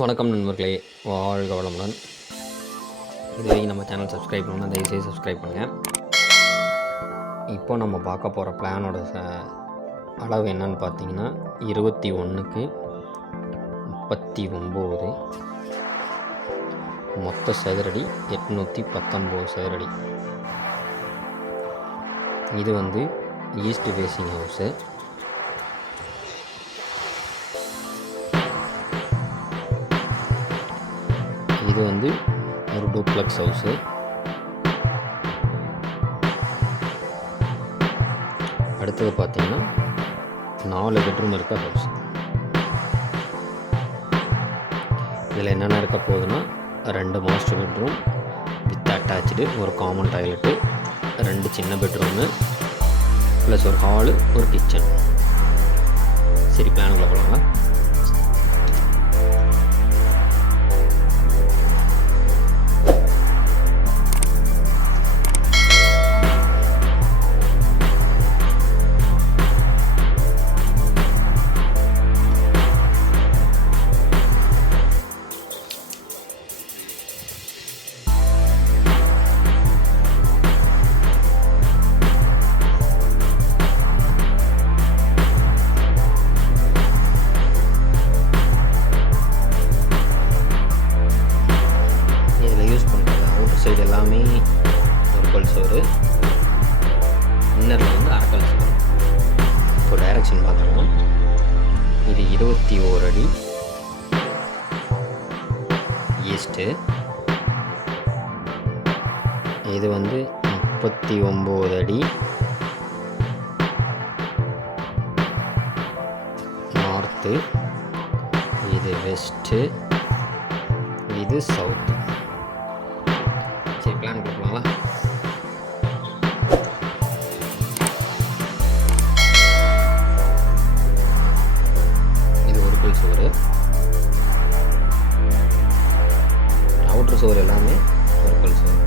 வணக்கம் நண்பர்களே, வாழ்க வளமுடன். இதுவரைக்கும் நம்ம சேனல் சப்ஸ்கிரைப் பண்ணால் தயவுசெய்து சப்ஸ்கிரைப் பண்ணுங்கள். இப்போ நம்ம பார்க்க போகிற பிளானோட அளவு என்னன்னு பார்த்தீங்கன்னா 21க்கு 39, மொத்த சதுரடி 819 சதுரடி. இது வந்து ஈஸ்ட் ஃபேஸிங் ஹவுஸு. இது வந்து ஒரு டூப்ளக்ஸ் ஹவுஸு. அடுத்தது பார்த்தீங்கன்னா 4 பெட்ரூம் இருக்க ஹவுஸ். இதில் என்னென்ன இருக்க போகுதுன்னா 2 மாஸ்டர் பெட்ரூம் வித் அட்டாச்சு, ஒரு காமன் டாய்லெட்டு, 2 சின்ன பெட்ரூமு ப்ளஸ் ஒரு ஹாலு, ஒரு கிச்சன். சரி, பிளானுக்குள்ளே போகலாங்களா? சைடு எல்லாமே ஒரு கல் சோறு, இன்னரில் வந்து அரைக்கல் சோறு. இப்போ டைரக்ஷன் பார்த்துருவோம். இது 21 அடி ஈஸ்ட்டு. இது வந்து 39 அடி நார்த்து. இது வெஸ்ட்டு, இது சவுத்து. சரி, பிளான் கொடுக்கலாங்களா? இது ஒரு கல் சோறு. அவுட்ரு சோறு எல்லாமே ஒரு கல் சோறு.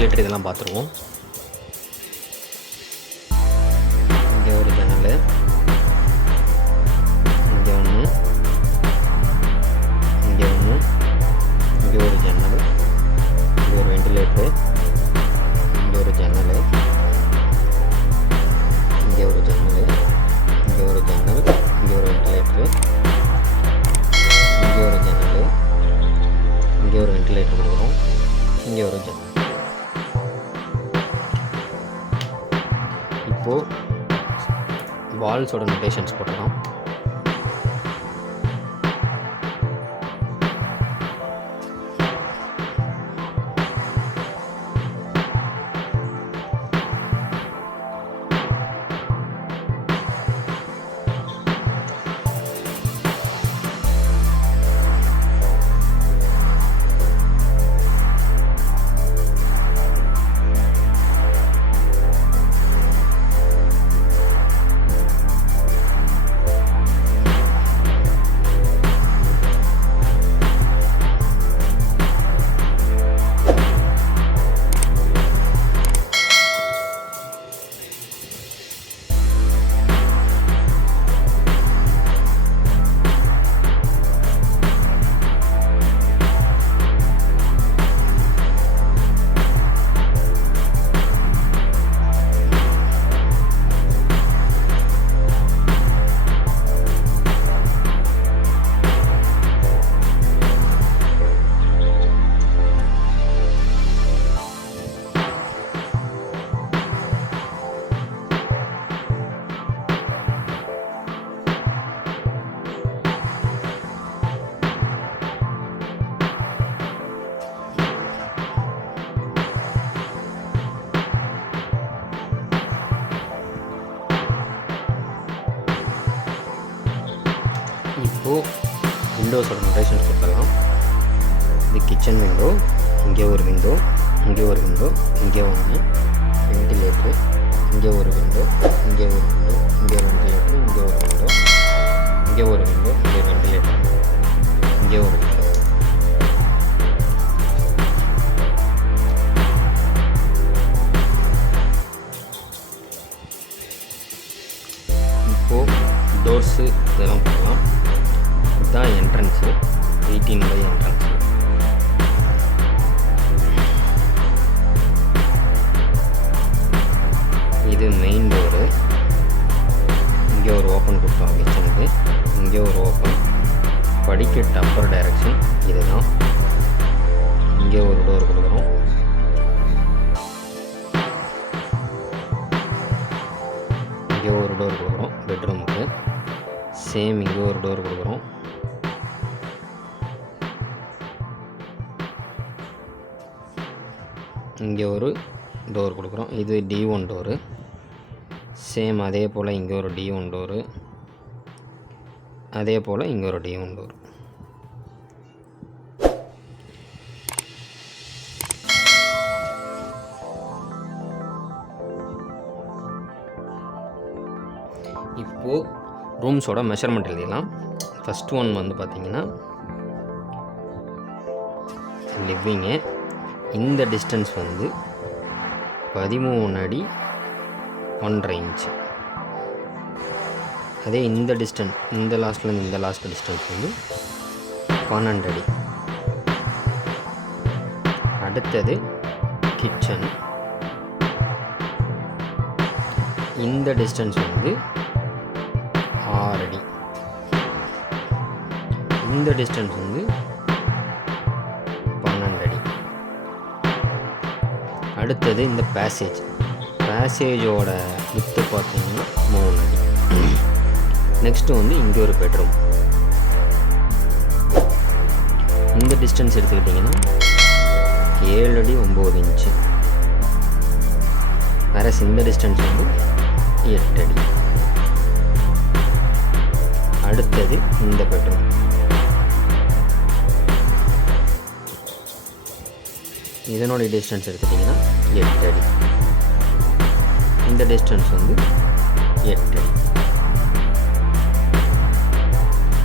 வெண்டிலேட்டர் இதெல்லாம் பார்த்துருவோம். இங்கே ஒரு ஜன்னல், இங்கே ஒன்று, இங்கே ஒன்று, இங்கே ஒரு ஜன்னல், இங்கே ஒரு வெண்டிலேட்டரு, இங்கே ஒரு ஜன்னல், இங்கே ஒரு ஜன்னல், இங்கே ஒரு ஜன்னல், இங்கே ஒரு வெண்டிலேட்டரு, இங்கே ஒரு ஜன்னல், இங்கே ஒரு வெண்டிலேட்டர் கொடுக்குறோம், இங்கே ஒரு ஜன்னல். இப்போது வால்ஸோட நோட்டேஷன்ஸ் போட்டுக்கலாம். இப்போது விண்டோஸோட நோட்டேஷன்ஸ் கொடுத்துடலாம். இது கிச்சன் விண்டோ, இங்கே ஒரு விண்டோ, இங்கே ஒரு விண்டோ, இங்கே ஒன்று வெண்டிலேட்ரு, இங்கே ஒரு விண்டோ, இங்கே ஒரு விண்டோ, இங்கே ஒரு வெண்டிலேட்ரு, இங்கே ஒரு விண்டோ, இங்கே ஒரு விண்டோ, இங்கே வெண்டிலேட்ரு, இங்கே ஒரு விண்டோ. இப்போது டோர்ஸு இதெல்லாம் போடலாம். இதுதான் என்ட்ரன்ஸு, 18 by என்ட்ரன்ஸு. இது மெயின் டோரு. இங்கே ஒரு ஓப்பன் கொடுத்தோம் கிச்சனுக்கு, இங்கே ஒரு ஓப்பன். படிக்கட்டு அப்பர் டைரக்ஷன் இதுதான். இங்கே ஒரு டோர் கொடுக்குறோம். இங்கே ஒரு டோர் கொடுக்குறோம் பெட்ரூமுக்கு. சேம் இங்கே ஒரு டோர் கொடுக்குறோம். இங்கே ஒரு டோர் கொடுக்குறோம். இது D1 டோரு. சேம் அதே போல் இங்கே ஒரு D1 டோரு, அதே போல் இங்கே ஒரு D1 டோர். இப்போது ரூம்ஸோட மெஷர்மெண்ட் எழுதிடலாம். ஃபஸ்ட் ஒன் வந்து பார்த்திங்கன்னா லிவிங்கு. இந்த டிஸ்டன்ஸ் வந்து 13 அடி 1.5 இன்ச்சு. அதே இந்த டிஸ்டன்ஸ், இந்த லாஸ்ட்லேருந்து இந்த லாஸ்ட் டிஸ்டன்ஸ் வந்து 12 அடி. அடுத்தது கிச்சன். இந்த டிஸ்டன்ஸ் வந்து 6 அடி. இந்த டிஸ்டன்ஸ் வந்து 12 அடி. அடுத்தது இந்த பேசேஜோட வித்து பார்த்தீங்கன்னா 3 அடி. நெக்ஸ்ட்டு வந்து இங்கே ஒரு பெட்ரூம். இந்த டிஸ்டன்ஸ் எடுத்துக்கிட்டிங்கன்னா 7 அடி 9 இன்ச்சு. வேறு இந்த டிஸ்டன்ஸ் வந்து 8 அடி. அடுத்தது இந்த பெட்ரூம். இதனோட டிஸ்டன்ஸ் எடுத்துட்டிங்கன்னா 8 அடி. இந்த டிஸ்டன்ஸ் வந்து 8 அடி.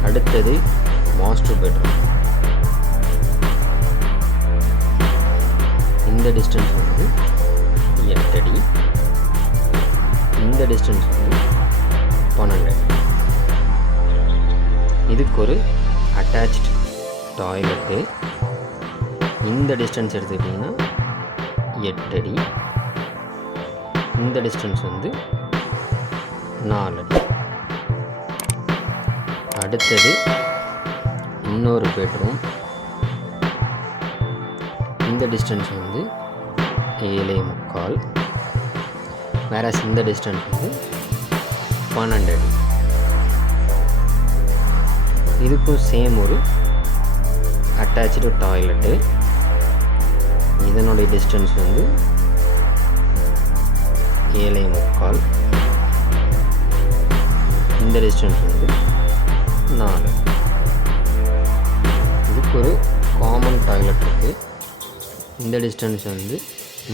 அடுத்தது மாஸ்டர் பெட்ரூம். இந்த டிஸ்டன்ஸ் வந்து 8 அடி, இந்த டிஸ்டன்ஸ் வந்து 12 அடி. இதுக்கு ஒரு அட்டாச்டு டாய்லெட்டு. இந்த டிஸ்டன்ஸ் எடுத்துக்கிட்டிங்கன்னா 8 அடி, இந்த டிஸ்டன்ஸ் வந்து 4 அடி. அடுத்தது இன்னொரு பெட்ரூம். இந்த டிஸ்டன்ஸ் வந்து 7.25, வேற இந்த டிஸ்டன்ஸ் வந்து 12 அடி. இதுக்கும் சேம் ஒரு அட்டாச்சு டாய்லெட்டு. இதனுடைய டிஸ்டன்ஸ் வந்து 7.25, இந்த டிஸ்டன்ஸ் வந்து 4. இதுக்கு ஒரு காமன் டாய்லெட் இருக்குது. இந்த டிஸ்டன்ஸ் வந்து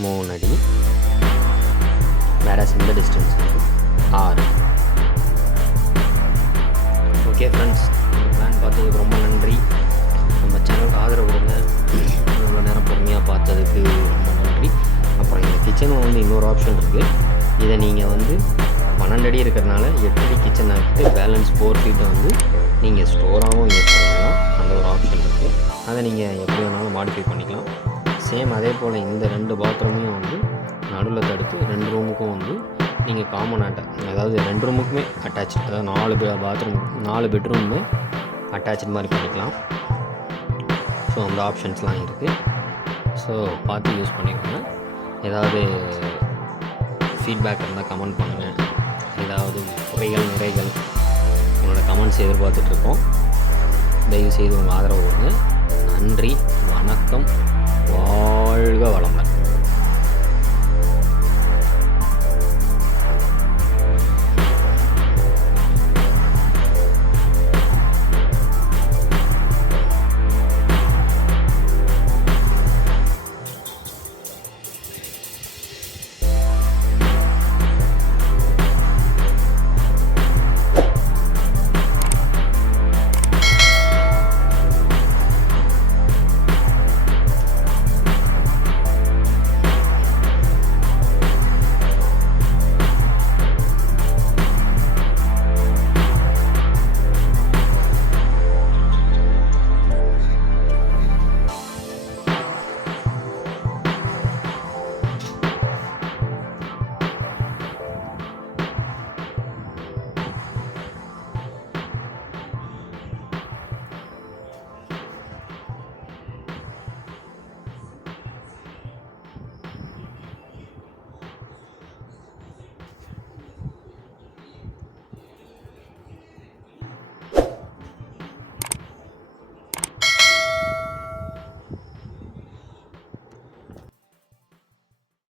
3 அடி, வேற இந்த டிஸ்டன்ஸ் வந்து 6. ஓகே ஃப்ரெண்ட்ஸ், இந்த பிளான் பார்த்ததுக்கு ரொம்ப நன்றி. நம்ம சேனலுக்கு ஆதரவு கொடுங்க. இவ்வளோ நேரம் பொறுமையாக பார்த்ததுக்கு ரொம்ப நன்றி. அப்புறம் இந்த கிச்சனில் வந்து இன்னொரு ஆப்ஷன் இருக்குது. இதை நீங்கள் வந்து 12 அடி இருக்கிறதுனால 8 அடி கிச்சன் ஆகிட்டு பேலன்ஸ் 4 ஃபீட்டை வந்து நீங்கள் ஸ்டோராகவும் யூஸ் பண்ணிக்கலாம். அந்த ஒரு ஆப்ஷன் இருக்குது. அதை நீங்கள் எப்படி வேணாலும் மாடிஃபை பண்ணிக்கலாம். சேம் அதே போல் இந்த 2 பாத்ரூமையும் வந்து நடுவில் தடுத்து 2 ரூமுக்கும் வந்து நீங்கள் காமன் அதாவது 2 ரூமுக்குமே அட்டாச், அதாவது 4 பாத்ரூம் 4 பெட்ரூமுமே அட்டாச்சு மாதிரி பண்ணிக்கலாம். ஸோ அந்த ஆப்ஷன்ஸ்லாம் இருக்குது. ஸோ பார்த்து யூஸ் பண்ணிக்கோங்க. ஏதாவது ஃபீட்பேக் இருந்தால் கமெண்ட் பண்ணுங்கள். ஏதாவது குறைகள் நிறைகள் உங்களோட கமெண்ட்ஸ் எதிர்பார்த்துட்ருக்கோம். தயவுசெய்து உங்கள் ஆதரவு கொடுங்க. நன்றி, வணக்கம்.